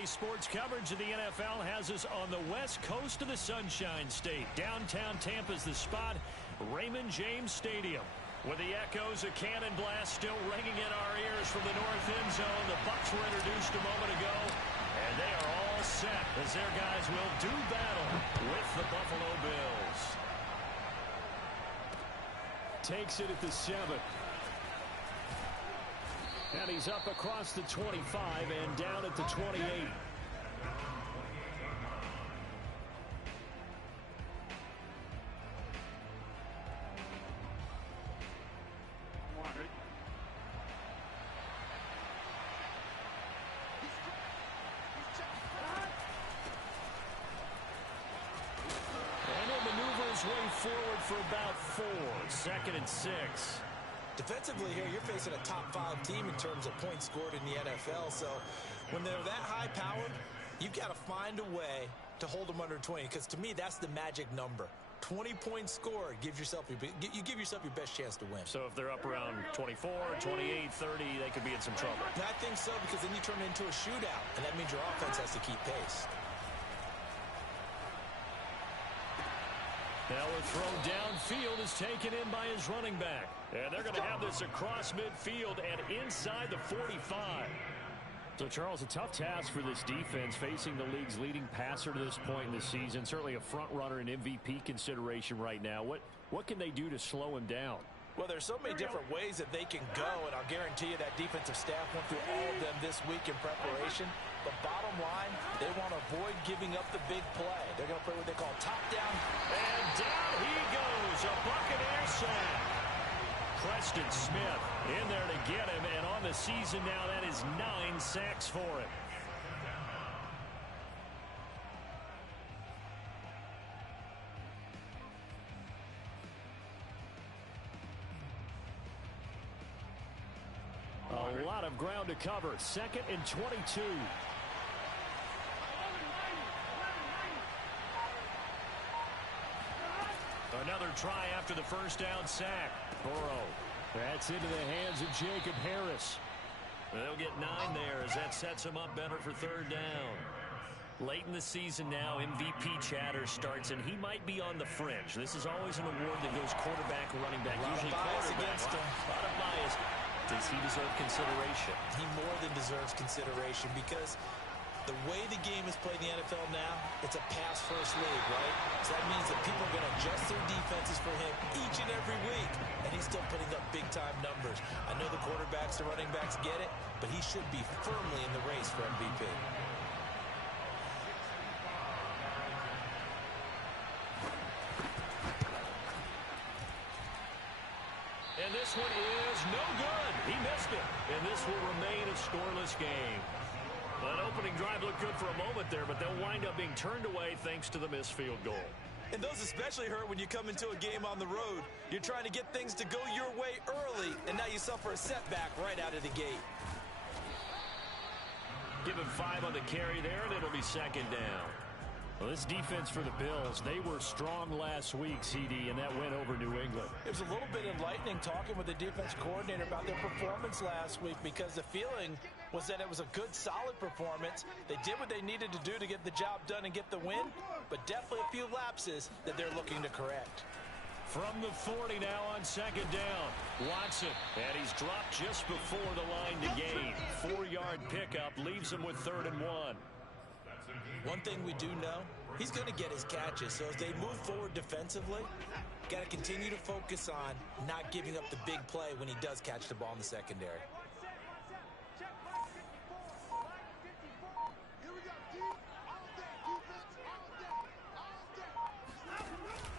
Today's sports coverage of the NFL has us on the west coast of the Sunshine State. Downtown Tampa's the spot, Raymond James Stadium. With the echoes of cannon blast still ringing in our ears from the north end zone, the Bucs were introduced a moment ago, and they are all set as their guys will do battle with the Buffalo Bills. Takes it at the 7. And he's up across the 25 and down at the 28. Way forward for about 4. 2nd and 6. Defensively here, you're facing a top 5 team in terms of points scored in the NFL. So when they're that high-powered, you've got to find a way to hold them under 20. Because to me, that's the magic number. 20 points scored, you give yourself your best chance to win. So if they're up around 24, 28, 30, they could be in some trouble. And I think so, because then you turn it into a shootout, and that means your offense has to keep pace. Now a throw downfield is taken in by his running back. And they're going to have this across midfield and inside the 45. So, Charles, a tough task for this defense facing the league's leading passer to this point in the season. Certainly a front runner in MVP consideration right now. What can they do to slow him down? Well, there's so many different ways that they can go, and I'll guarantee you that defensive staff went through all of them this week in preparation. But bottom line, they want to avoid giving up the big play. They're going to play what they call top down. And down he goes, a Buccaneer sack. Preston Smith in there to get him, and on the season now, that is 9 sacks for him. A lot of ground to cover. 2nd and 22. Another try after the first down sack. Burrow. That's into the hands of Jacob Harris. They'll get 9 there as that sets him up better for 3rd down. Late in the season now, MVP chatter starts, and he might be on the fringe. This is always an award that goes quarterback, running back, usually quarterback. A lot of bias. Does he deserve consideration? He more than deserves consideration because the way the game is played in the NFL now, it's a pass-first league, right? So that means that people are going to adjust their defenses for him each and every week, and he's still putting up big-time numbers. I know the quarterbacks, the running backs get it, but he should be firmly in the race for MVP. And this one is no good. He missed it. And this will remain a scoreless game. That opening drive looked good for a moment there, but they'll wind up being turned away thanks to the missed field goal. And those especially hurt when you come into a game on the road. You're trying to get things to go your way early, and now you suffer a setback right out of the gate. Give him 5 on the carry there, and it'll be 2nd down. Well, this defense for the Bills, they were strong last week, CD, and that went over New England. It was a little bit enlightening talking with the defense coordinator about their performance last week because the feeling was that it was a good, solid performance. They did what they needed to do to get the job done and get the win, but definitely a few lapses that they're looking to correct. From the 40 now on 2nd down. Watson, and he's dropped just before the line to gain. 4-yard pickup leaves him with 3rd and 1. One thing we do know, he's going to get his catches. So as they move forward defensively, got to continue to focus on not giving up the big play when he does catch the ball in the secondary.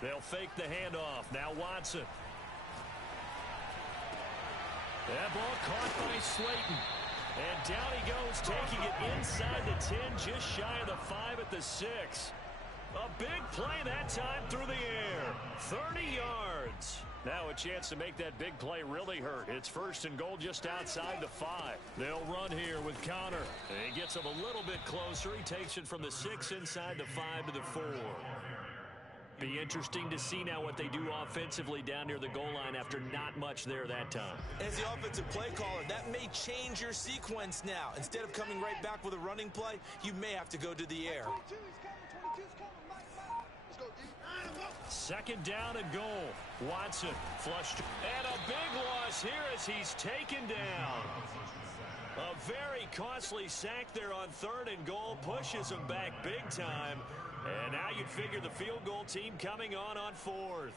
They'll fake the handoff. Now Watson. That ball caught by Slayton. And down he goes, taking it inside the 10, just shy of the 5 at the 6. A big play that time through the air. 30 yards. Now a chance to make that big play really hurt. It's 1st and goal just outside the 5. They'll run here with Connor. And he gets him a little bit closer. He takes it from the 6 inside the 5 to the 4. Be interesting to see now what they do offensively down near the goal line after not much there that time. As the offensive play caller, that may change your sequence now. Instead of coming right back with a running play, you may have to go to the air. Second down and goal. Watson flushed. And a big loss here as he's taken down. A very costly sack there on third and goal. Pushes him back big time. And now you'd figure the field goal team coming on fourth.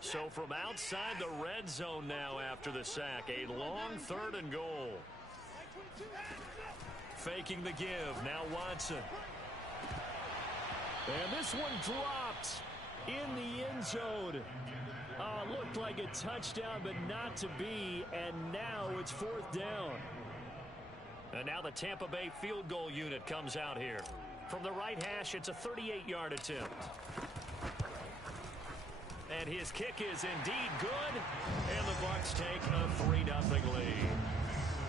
So from outside the red zone now after the sack, a long third and goal. Faking the give, now Watson. And this one dropped in the end zone. Looked like a touchdown, but not to be, and now it's fourth down. And now the Tampa Bay field goal unit comes out here. From the right hash, it's a 38-yard attempt. And his kick is indeed good, and the Bucs take a 3-0 lead.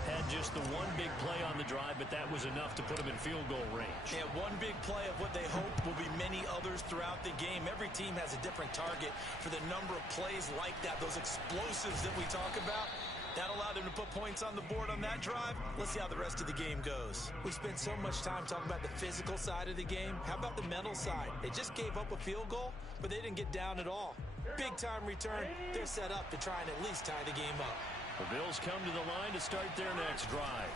Had just the one big play on the drive, but that was enough to put him in field goal range. Yeah, one big play of what they hope will be many others throughout the game. Every team has a different target for the number of plays like that, those explosives that we talk about. That allowed them to put points on the board on that drive. Let's see how the rest of the game goes. We spent so much time talking about the physical side of the game. How about the mental side? They just gave up a field goal, but they didn't get down at all. Big-time return. They're set up to try and at least tie the game up. The Bills come to the line to start their next drive.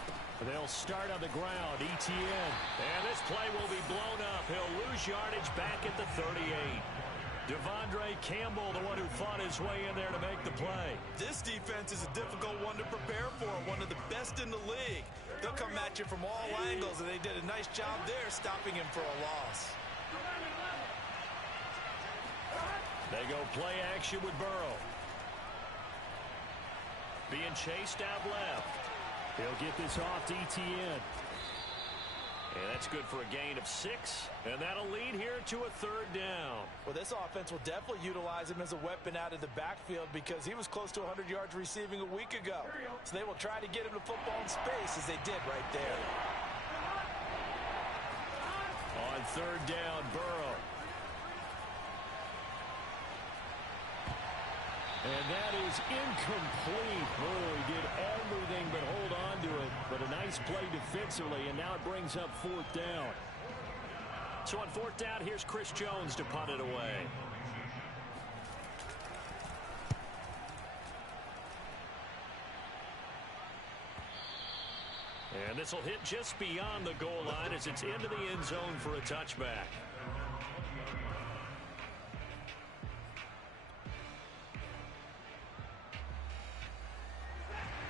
They'll start on the ground, ETN. And this play will be blown up. He'll lose yardage back at the 38. Devondre Campbell, the one who fought his way in there to make the play. This defense is a difficult one to prepare for, one of the best in the league. They'll come at you from all angles, and they did a nice job there stopping him for a loss. They go play action with Burrow. Being chased out left. He'll get this off to ETN. And that's good for a gain of 6. And that'll lead here to a third down. Well, this offense will definitely utilize him as a weapon out of the backfield because he was close to 100 yards receiving a week ago. So they will try to get him to football in space as they did right there. On third down, Burrow. And that is incomplete. Oh, he did everything but hold on to it. But a nice play defensively, and now it brings up fourth down. So on fourth down, here's Chris Jones to punt it away. And this will hit just beyond the goal line as it's into the end zone for a touchback.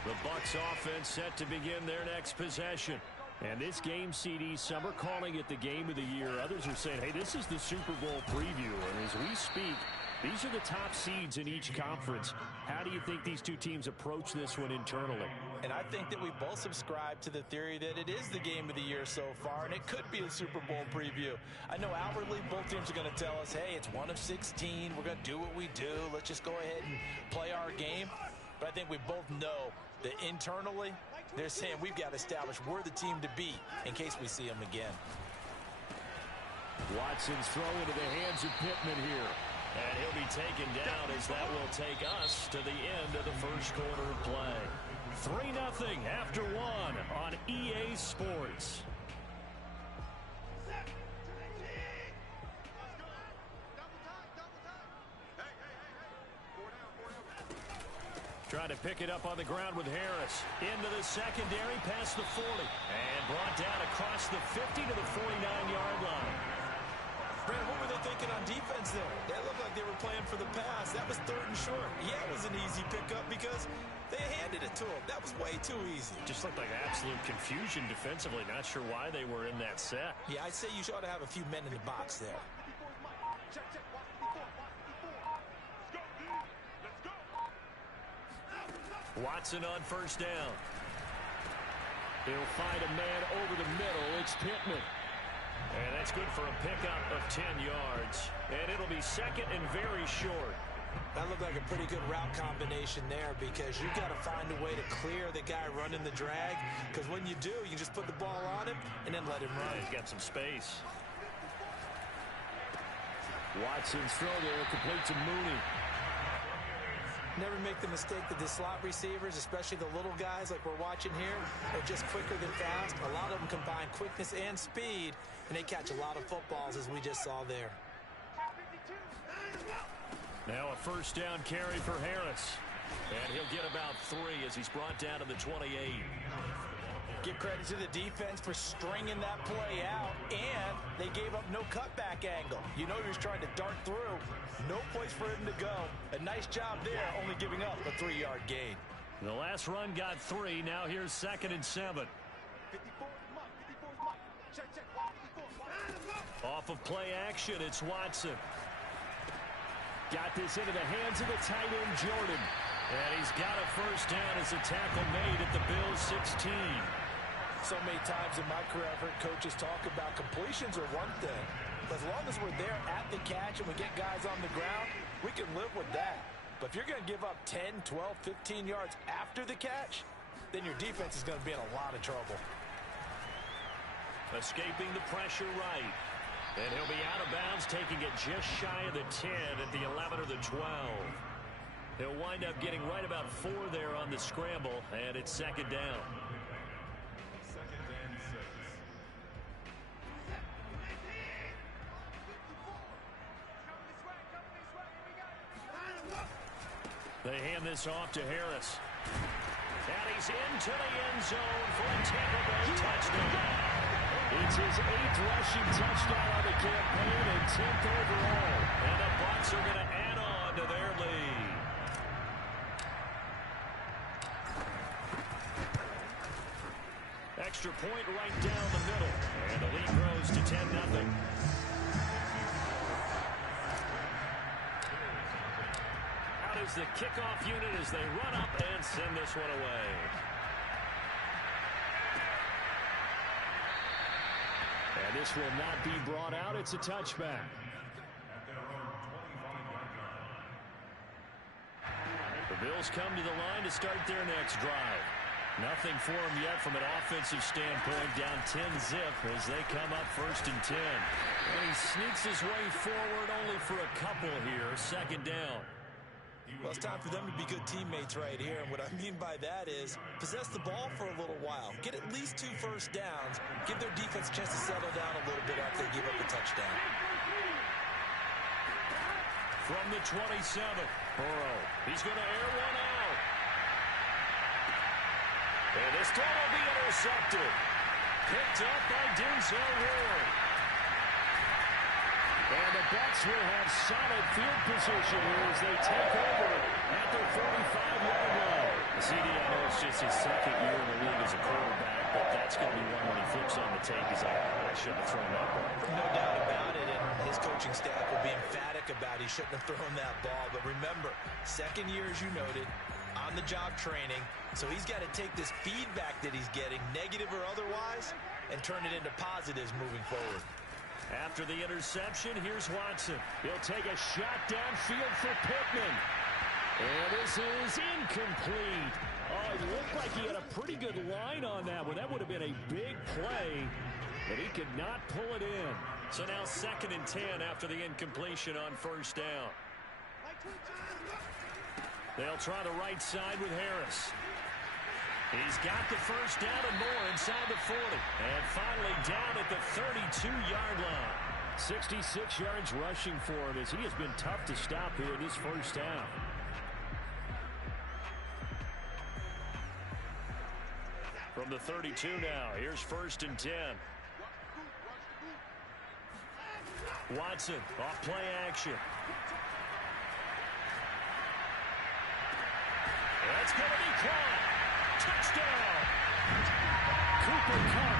The Bucs offense set to begin their next possession. And this game, CD, some are calling it the game of the year. Others are saying, hey, this is the Super Bowl preview. And as we speak, these are the top seeds in each conference. How do you think these two teams approach this one internally? And I think that we both subscribe to the theory that it is the game of the year so far, and it could be a Super Bowl preview. I know outwardly both teams are going to tell us, hey, it's 1 of 16. We're going to do what we do. Let's just go ahead and play our game. But I think we both know that internally, they're saying we've got to establish we're the team to beat in case we see them again. Watson's throw into the hands of Pittman here. And he'll be taken down as that will take us to the end of the first quarter of play. 3-0 after 1 on EA Sports. Trying to pick it up on the ground with Harris. Into the secondary, past the 40. And brought down across the 50 to the 49-yard line. Brandon, what were they thinking on defense there? That looked like they were playing for the pass. That was third and short. Yeah, it was an easy pickup because they handed it to him. That was way too easy. Just looked like absolute confusion defensively. Not sure why they were in that set. Yeah, I'd say you ought to have a few men in the box there. Watson on first down. He'll find a man over the middle. It's Pittman. And that's good for a pickup of 10 yards. And it'll be second and very short. That looked like a pretty good route combination there because you've got to find a way to clear the guy running the drag, because when you do, you just put the ball on him and then let him run. Yeah, he's got some space. Watson's throw there, complete to Mooney. Never make the mistake that the slot receivers, especially the little guys like we're watching here, are just quicker than fast. A lot of them combine quickness and speed, and they catch a lot of footballs, as we just saw there. Now a first down carry for Harris. And he'll get about 3 as he's brought down to the 28. Give credit to the defense for stringing that play out, and they gave up no cutback angle. You know he was trying to dart through. No place for him to go. A nice job there, only giving up a 3-yard gain. The last run got 3. Now here's 2nd and 7. Off of play action, it's Watson. Got this into the hands of the tight end, Jordan. And he's got a first down as a tackle made at the Bills' 16. So many times in my career, I've heard coaches talk about completions are one thing. But as long as we're there at the catch and we get guys on the ground, we can live with that. But if you're going to give up 10, 12, 15 yards after the catch, then your defense is going to be in a lot of trouble. Escaping the pressure right. And he'll be out of bounds, taking it just shy of the 10 at the 11 or the 12. He'll wind up getting right about 4 there on the scramble, and it's 2nd down. They hand this off to Harris. And he's into the end zone for a Tampa Bay touchdown. It's his 8th rushing touchdown on the campaign and 10th overall. And the Bucs are going to add on to their lead. Extra point right down the middle. And the lead grows to 10-0. Out is the kickoff unit as they run up and send this one away. And this will not be brought out. It's a touchback. The Bills come to the line to start their next drive. Nothing for them yet from an offensive standpoint. Down 10-zip as they come up 1st and 10. And he sneaks his way forward only for a couple here. 2nd down. Well, it's time for them to be good teammates right here. And what I mean by that is possess the ball for a little while. Get at least 2 first downs. Give their defense a chance to settle down a little bit after they give up a touchdown. From the 27, Burrow. He's going to air one out. And this throw will be intercepted. Picked up by Denzel Ward. And the Bucs will have solid field position here as they take over at their 45-yard line. CD, I know it's just his 2nd year in the league as a quarterback, but that's going to be one when he flips on the tape. He's like, I shouldn't have thrown that ball. No doubt about it, and his coaching staff will be emphatic about he shouldn't have thrown that ball. But remember, 2nd year, as you noted, on-the-job training, so he's got to take this feedback that he's getting, negative or otherwise, and turn it into positives moving forward. After the interception, here's Watson. He'll take a shot downfield for Pittman. And this is incomplete. Oh, it looked like he had a pretty good line on that one. That would have been a big play, but he could not pull it in. So now 2nd and 10 after the incompletion on 1st down. They'll try the right side with Harris. He's got the first down and more inside the 40. And finally down at the 32-yard line. 66 yards rushing for him as he has been tough to stop here in this first half. From the 32 now, here's 1st and 10. Watson off play action. That's going to be caught. Touchdown! Cooper Kupp,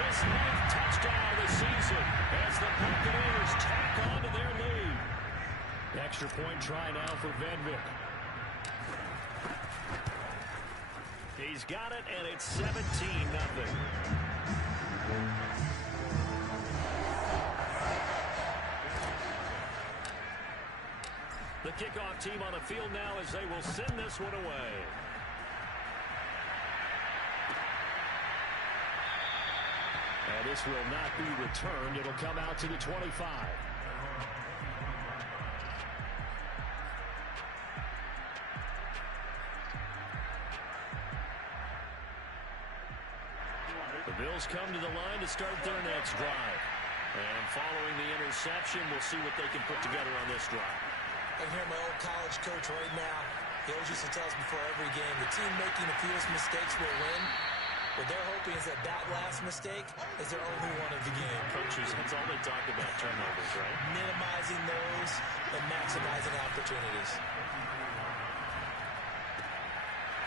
his 9th touchdown of the season as the Buccaneers tack on to their lead. Extra point try now for Venvik. He's got it, and it's 17-0. The The kickoff team on the field now as they will send this one away. And this will not be returned. It'll come out to the 25. The Bills come to the line to start their next drive. And following the interception, we'll see what they can put together on this drive. I can hear my old college coach right now. He always used to tell us before every game, the team making the fewest mistakes will win. What they're hoping is that that last mistake is their only one of the game. Coaches, that's all they talk about, turnovers, right? Minimizing those and maximizing opportunities.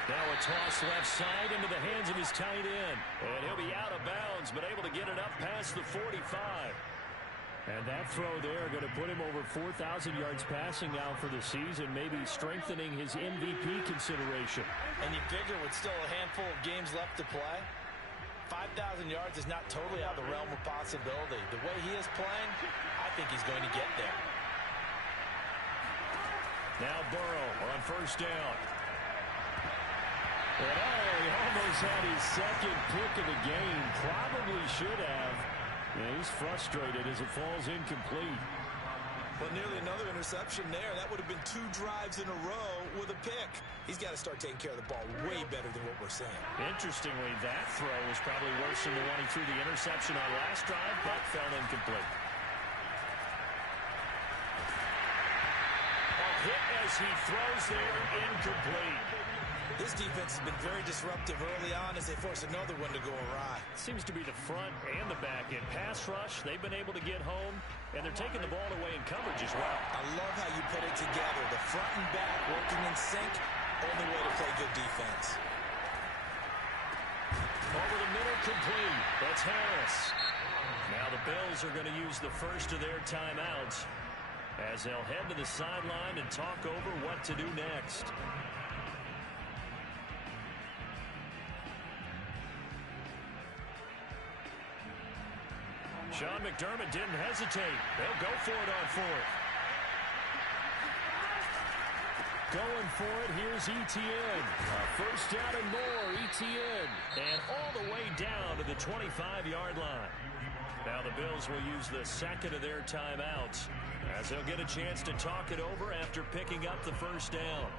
Now a toss left side into the hands of his tight end. And he'll be out of bounds, but able to get it up past the 45. And that throw there going to put him over 4,000 yards passing now for the season, maybe strengthening his MVP consideration. And you figure with still a handful of games left to play, 5,000 yards is not totally out of the realm of possibility. The way he is playing, I think he's going to get there. Now Burrow on first down. And he almost had his second pick of the game. Probably should have. Yeah, he's frustrated as it falls incomplete. Well, nearly another interception there. That would have been 2 drives in a row with a pick. He's got to start taking care of the ball way better than what we're saying. Interestingly, that throw was probably worse than the one he threw the interception on last drive, but fell incomplete. A hit as he throws there, incomplete. This defense has been very disruptive early on as they force another one to go awry. Seems to be the front and the back end. Pass rush, they've been able to get home, and they're taking the ball away in coverage as well. I love how you put it together. The front and back working in sync, only way to play good defense. Over the middle, complete. That's Harris. Now the Bills are going to use the first of their timeouts as they'll head to the sideline and talk over what to do next. Sean McDermott didn't hesitate. They'll go for it on fourth. Going for it, here's Etienne. First down and more, Etienne. And all the way down to the 25-yard line. Now the Bills will use the second of their timeouts as they'll get a chance to talk it over after picking up the first down.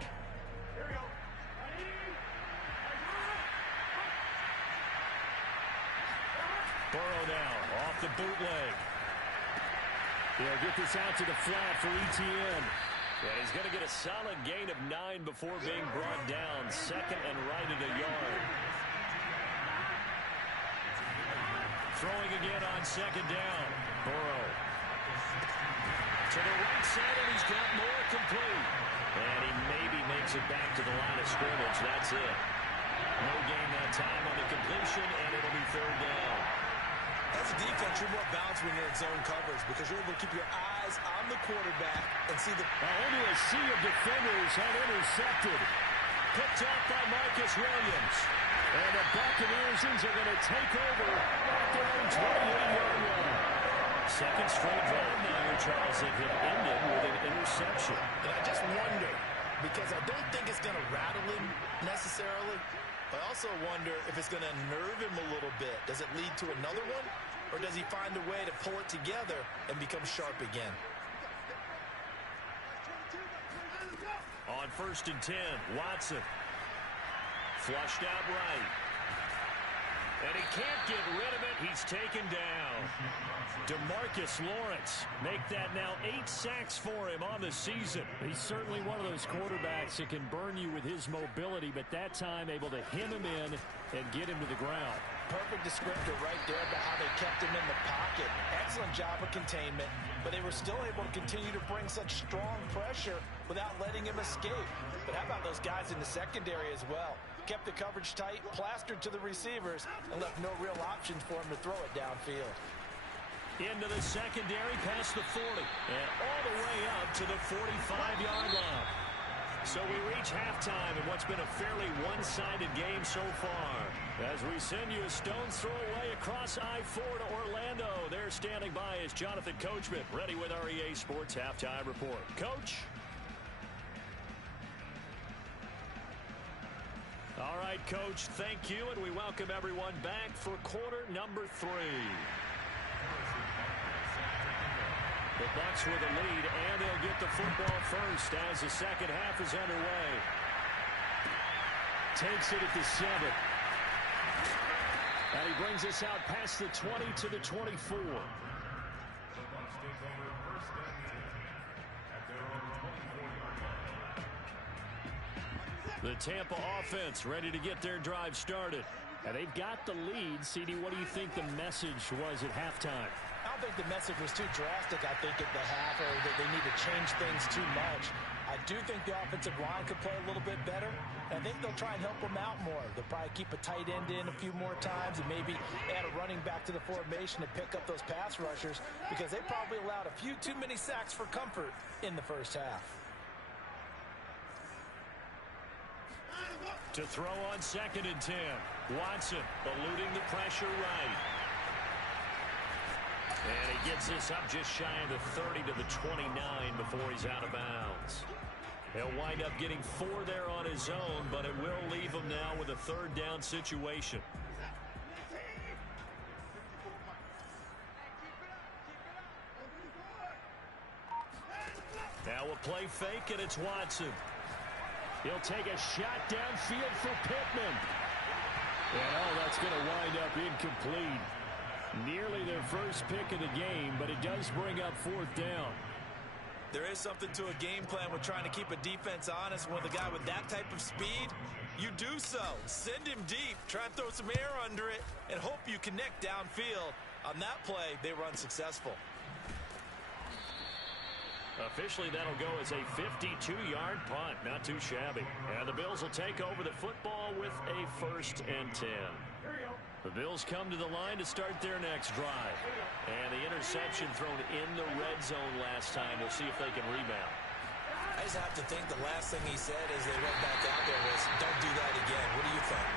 Burrow now off the bootleg. He'll get this out to the flat for Etienne. And he's going to get a solid gain of 9 before being brought down. Second and right at a yard. Throwing again on second down. Burrow. To the right side, and he's got more complete. And he maybe makes it back to the line of scrimmage. That's it. No gain that time on the completion, and it'll be third down. As a defense, you're more balanced when you're in zone coverage because you're able to keep your eyes on the quarterback and see the... Into a sea of defenders and intercepted. Picked off by Marcus Williams. And the Buccaneers are going to take over at their own 28-yard line. Second straight drive now, Charles, that have ended with an interception. And I just wonder, because I don't think it's going to rattle him necessarily, I also wonder if it's going to nerve him a little bit. Does it lead to another one? Or does he find a way to pull it together and become sharp again? On first and 10, Watson. Flushed out right. And he can't get rid of it. He's taken down. DeMarcus Lawrence make that now 8 sacks for him on the season. He's certainly one of those quarterbacks that can burn you with his mobility, but that time able to hem him in and get him to the ground. Perfect descriptor right there about how they kept him in the pocket. Excellent job of containment, but they were still able to continue to bring such strong pressure without letting him escape. But how about those guys in the secondary as well? Kept the coverage tight, plastered to the receivers, and left no real options for him to throw it downfield. Into the secondary, past the 40, and all the way up to the 45-yard line. So we reach halftime in what's been a fairly one-sided game so far. As we send you a stone's throw away across I-4 to Orlando. There standing by is Jonathan Coachman, ready with our EA Sports Halftime Report. Coach? right, Coach. Thank you, and we welcome everyone back for quarter number 3. The Bucs with a lead, and they'll get the football first as the second half is underway. Takes it at the 7. And he brings us out past the 20 to the 24. The Tampa offense ready to get their drive started. And they've got the lead. CD, what do you think the message was at halftime? I don't think the message was too drastic, I think, at the half, or that they need to change things too much. I do think the offensive line could play a little bit better, and I think they'll try and help them out more. They'll probably keep a tight end in a few more times and maybe add a running back to the formation to pick up those pass rushers, because they probably allowed a few too many sacks for comfort in the first half. To throw on 2nd and 10. Watson eluding the pressure right. And he gets this up just shy of the 30 to the 29 before he's out of bounds. He'll wind up getting 4 there on his own, but it will leave him now with a 3rd down situation. Now a play fake, and it's Watson. He'll take a shot downfield for Pittman. And that's going to wind up incomplete. Nearly their first pick of the game, but it does bring up 4th down. There is something to a game plan with trying to keep a defense honest. With a guy with that type of speed, you do so. Send him deep, try and throw some air under it, and hope you connect downfield. On that play, they were unsuccessful. Officially, that'll go as a 52-yard punt. Not too shabby. And the Bills will take over the football with a 1st and 10. The Bills come to the line to start their next drive. And the interception thrown in the red zone last time. We'll see if they can rebound. I just have to think the last thing he said as they went back out there was, "Don't do that again." What do you think?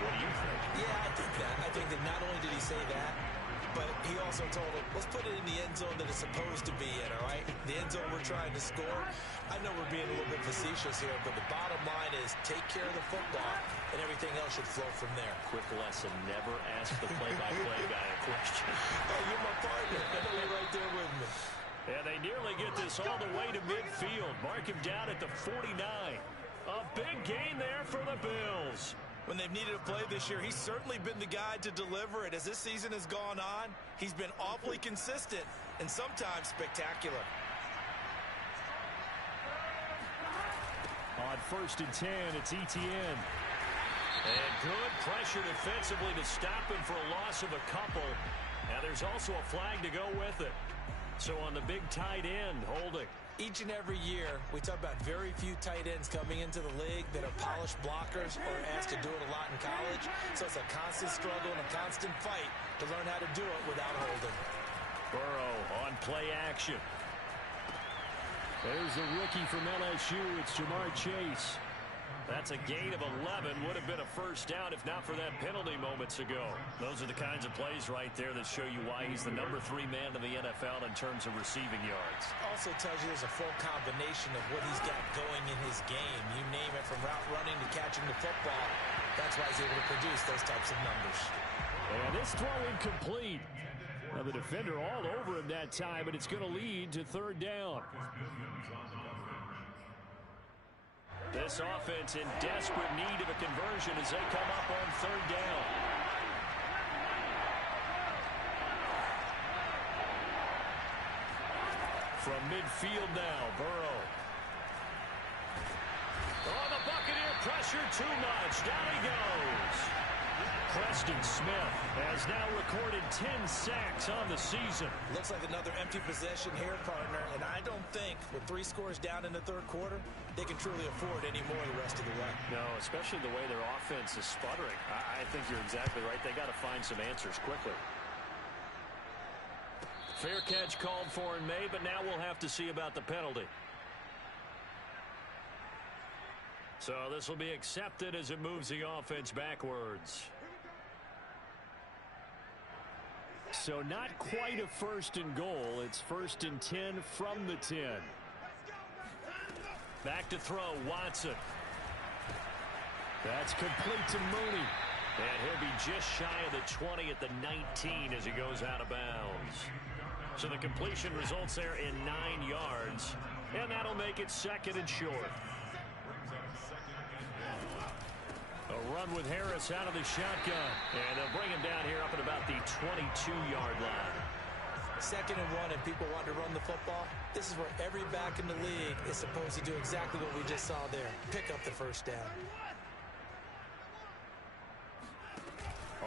What do you think? Yeah, I think that. I think that not only did he say that, but he also told him, let's put it in the end zone that it's supposed to be in, all right? The end zone we're trying to score. I know we're being a little bit facetious here, but the bottom line is take care of the football, and everything else should flow from there. Quick lesson, never ask the play-by-play guy a question. Hey, you're my partner. I know you're right there with me. And they nearly get this all the way to midfield. Mark him down at the 49. A big gain there for the Bills. When they've needed a play this year, he's certainly been the guy to deliver it. As this season has gone on, he's been awfully consistent and sometimes spectacular. On 1st and 10, it's Etienne. And good pressure defensively to stop him for a loss of a couple. Now there's also a flag to go with it. So on the big tight end, holding. Each and every year, we talk about very few tight ends coming into the league that are polished blockers or asked to do it a lot in college. So it's a constant struggle and a constant fight to learn how to do it without holding. Burrow on play action. There's the rookie from LSU. It's Jamar Chase. That's a gain of 11. Would have been a 1st down if not for that penalty moments ago. Those are the kinds of plays right there that show you why he's the number 3 man in the NFL in terms of receiving yards. Also tells you there's a full combination of what he's got going in his game. You name it, from route running to catching the football. That's why he's able to produce those types of numbers. And this throw incomplete. Now the defender all over him that time, but it's going to lead to 3rd down. This offense in desperate need of a conversion as they come up on 3rd down. From midfield now, Burrow. Oh, the Buccaneer pressure too much. Down he goes. Preston Smith has now recorded 10 sacks on the season. Looks like another empty possession here, partner, and I don't think with 3 scores down in the 3rd quarter, they can truly afford any more the rest of the way. No, especially the way their offense is sputtering. I think you're exactly right. They got to find some answers quickly. Fair catch called for in May, but now we'll have to see about the penalty. So this will be accepted as it moves the offense backwards. So not quite a 1st and goal. It's 1st and 10 from the 10. Back to throw, Watson. That's complete to Mooney. And he'll be just shy of the 20 at the 19 as he goes out of bounds. So the completion results there in 9 yards. And that'll make it 2nd and short. A run with Harris out of the shotgun. And they'll bring him down here up at about the 22-yard line. 2nd and 1 and people want to run the football. This is where every back in the league is supposed to do exactly what we just saw there. Pick up the first down.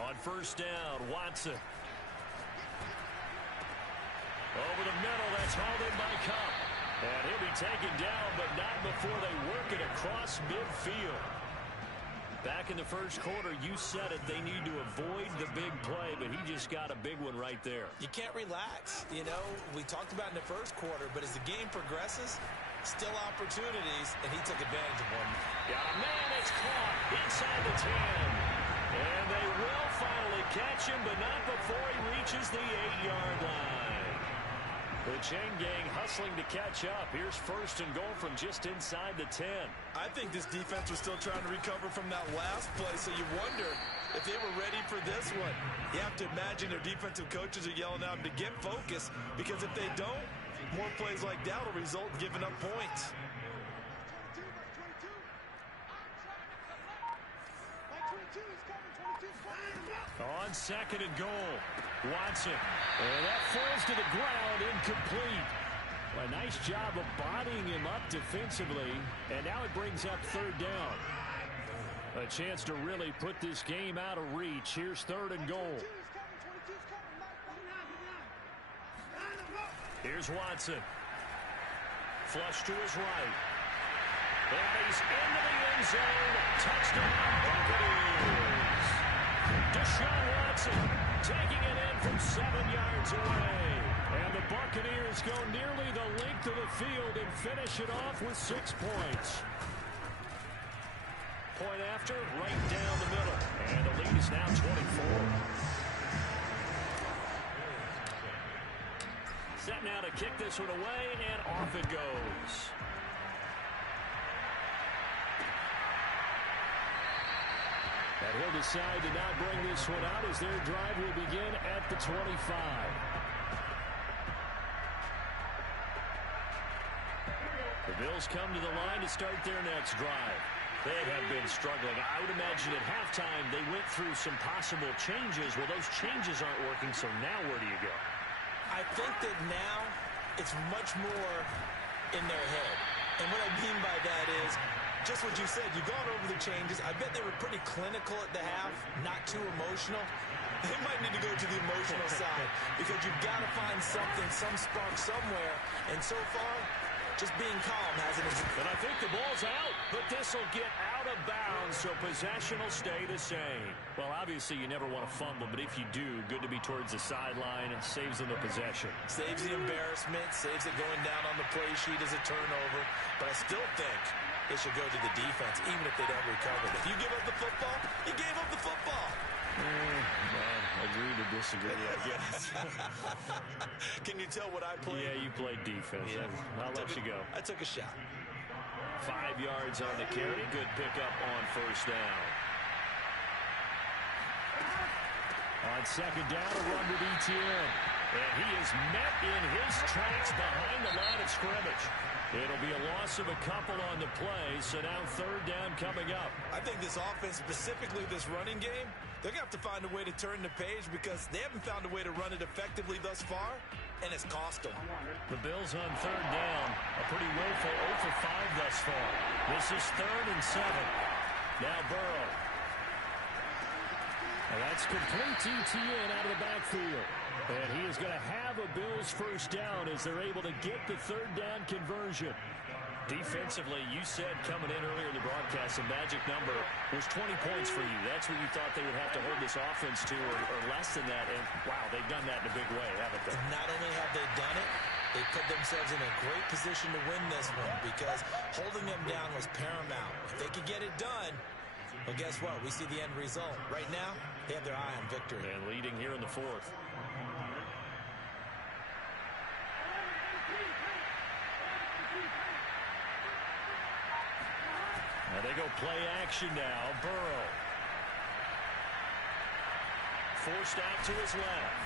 On first down, Watson. Over the middle, that's hauled in by Cup. And he'll be taken down, but not before they work it across midfield. Back in the first quarter, you said it, they need to avoid the big play, but he just got a big one right there. You can't relax. You know, we talked about in the first quarter, but as the game progresses, still opportunities, and he took advantage of one. Yeah, man, it's caught inside the 10. And they will finally catch him, but not before he reaches the 8-yard line. The chain gang hustling to catch up. Here's 1st and goal from just inside the 10. I think this defense was still trying to recover from that last play, so you wonder if they were ready for this one. You have to imagine their defensive coaches are yelling at them to get focused, because if they don't, more plays like that will result in giving up points. On 2nd and goal, Watson. And that falls to the ground, incomplete. A nice job of bodying him up defensively. And now it brings up 3rd down. A chance to really put this game out of reach. Here's 3rd and goal. Here's Watson. Flush to his right. And he's into the end zone. Touchdown, Buccaneers. Deshaun Watson taking it in from 7 yards away. And the Buccaneers go nearly the length of the field and finish it off with 6 points. Point after, right down the middle. And the lead is now 24. Set now to kick this one away, and off it goes. And he'll decide to not bring this one out as their drive will begin at the 25. The Bills come to the line to start their next drive. They have been struggling. I would imagine at halftime they went through some possible changes. Well, those changes aren't working, so now where do you go? I think that now it's much more in their head. And what I mean by that is just what you said. You've gone over the changes. I bet they were pretty clinical at the half, not too emotional. They might need to go to the emotional side because you've got to find something, some spark somewhere. And so far, just being calm hasn't. And I think the ball's out, but this will get out of bounds, so possession will stay the same. Well, obviously, you never want to fumble, but if you do, good to be towards the sideline and saves them the possession. Saves the embarrassment, saves it going down on the play sheet as a turnover. But I still think it should go to the defense, even if they don't recover. If you give up the football, you gave up the football. Well, agree to disagree, I guess. Can you tell what I played? Yeah, you played defense. Yeah. I'll let you go. I took a shot. 5 yards on the carry. Good pickup on 1st down. On 2nd down, a run with Etienne. And he is met in his tracks behind the line of scrimmage. It'll be a loss of a couple on the play, so now 3rd down coming up. I think this offense, specifically this running game, they're going to have to find a way to turn the page because they haven't found a way to run it effectively thus far, and it's cost them. The Bills on 3rd down, a pretty willful 0 for 5 thus far. This is 3rd and 7. Now Burrow. And that's complete to Etienne out of the backfield. And he is going to have a Bills 1st down as they're able to get the 3rd down conversion. Defensively, you said coming in earlier in the broadcast, the magic number was 20 points for you. That's what you thought they would have to hold this offense to, or less than that. And, wow, they've done that in a big way, haven't they? Not only have they done it, they put themselves in a great position to win this one because holding them down was paramount. If they could get it done, well, guess what? We see the end result. Right now, they have their eye on victory. And leading here in the 4th. And they go play action now. Burrow. Forced out to his left.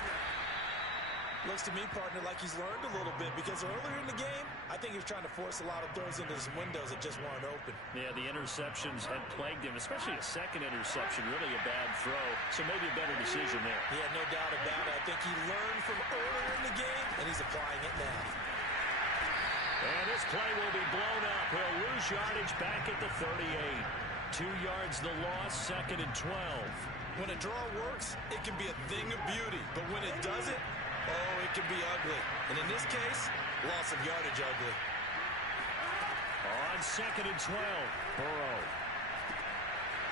Looks to me, partner, like he's learned a little bit because earlier in the game, I think he was trying to force a lot of throws into some windows that just weren't open. Yeah, the interceptions had plagued him, especially a second interception, really a bad throw. So maybe a better decision there. Yeah, no doubt about it. I think he learned from earlier in the game, and he's applying it now. And this play will be blown up. He'll lose yardage back at the 38. 2 yards the loss, 2nd and 12. When a draw works, it can be a thing of beauty. But when it doesn't, oh, it can be ugly. And in this case, loss of yardage ugly. On 2nd and 12, Burrow.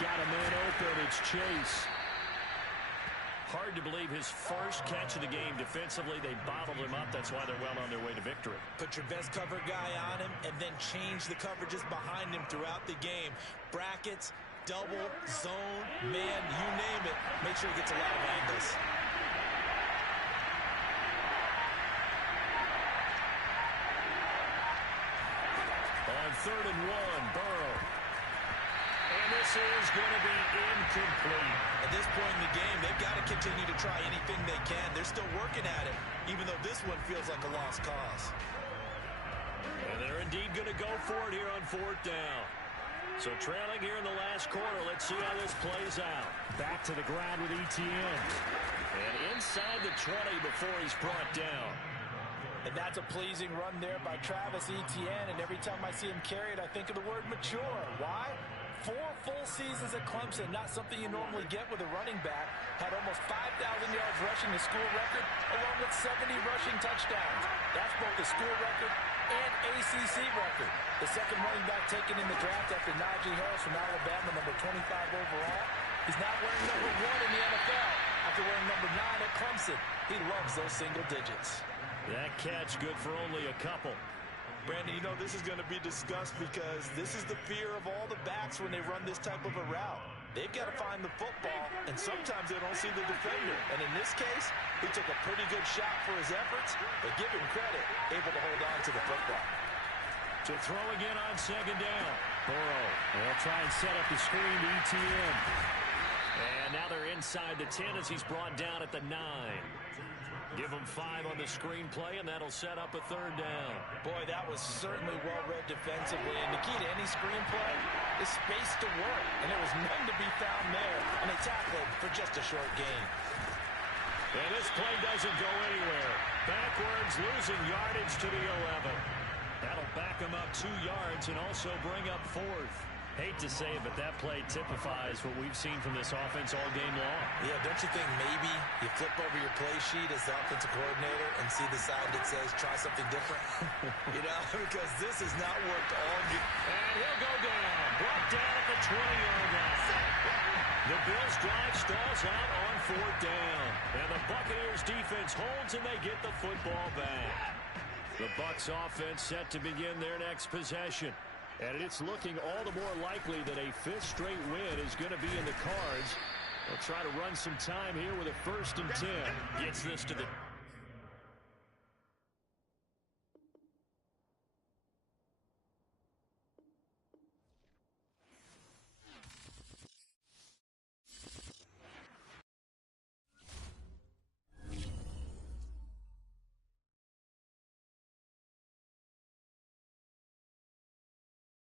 Got a man open, it's Chase. Hard to believe his first catch of the game defensively. They bottled him up. That's why they're well on their way to victory. Put your best cover guy on him and then change the coverages behind him throughout the game. Brackets, double, zone, man, you name it. Make sure he gets a lot of angles. On 3rd and 1, Burrow. And this is going to be incomplete. At this point in the game, they've got to continue to try anything they can. They're still working at it, even though this one feels like a lost cause. And they're indeed going to go for it here on 4th down. So trailing here in the last quarter, let's see how this plays out. Back to the ground with Etienne. And inside the 20 before he's brought down. And that's a pleasing run there by Travis Etienne. And every time I see him carry it, I think of the word mature. Why? 4 full seasons at Clemson, not something you normally get with a running back. Had almost 5,000 yards rushing, the school record, along with 70 rushing touchdowns. That's both the school record and ACC record. The second running back taken in the draft after Najee Harris from Alabama, number 25 overall. He's now wearing number 1 in the NFL after wearing number 9 at Clemson. He loves those single digits. That catch good for only a couple. Brandon, you know this is going to be discussed because this is the fear of all the backs when they run this type of a route. They've got to find the football, and sometimes they don't see the defender. And in this case, he took a pretty good shot for his efforts, but give him credit, able to hold on to the football. To throw again on 2nd down. Burrow. They'll try and set up the screen to Etienne. And now they're inside the 10 as he's brought down at the 9. Give him 5 on the screenplay, and that'll set up a 3rd down. Boy, that was certainly well-read defensively. And the key to any screenplay is space to work. And there was none to be found there. And they tackled for just a short gain. And this play doesn't go anywhere. Backwards, losing yardage to the 11. That'll back him up 2 yards and also bring up 4th. Hate to say it, but that play typifies what we've seen from this offense all game long. Yeah, don't you think maybe you flip over your play sheet as the offensive coordinator and see the side that says try something different? You know, because this has not worked all game. And he'll go down. Brought down at the 20-yard line. The Bills' drive stalls out on 4th down. And the Buccaneers' defense holds and they get the football back. The Bucs offense set to begin their next possession. And it's looking all the more likely that a 5th straight win is going to be in the cards. They'll try to run some time here with a 1st and 10. Gets this to the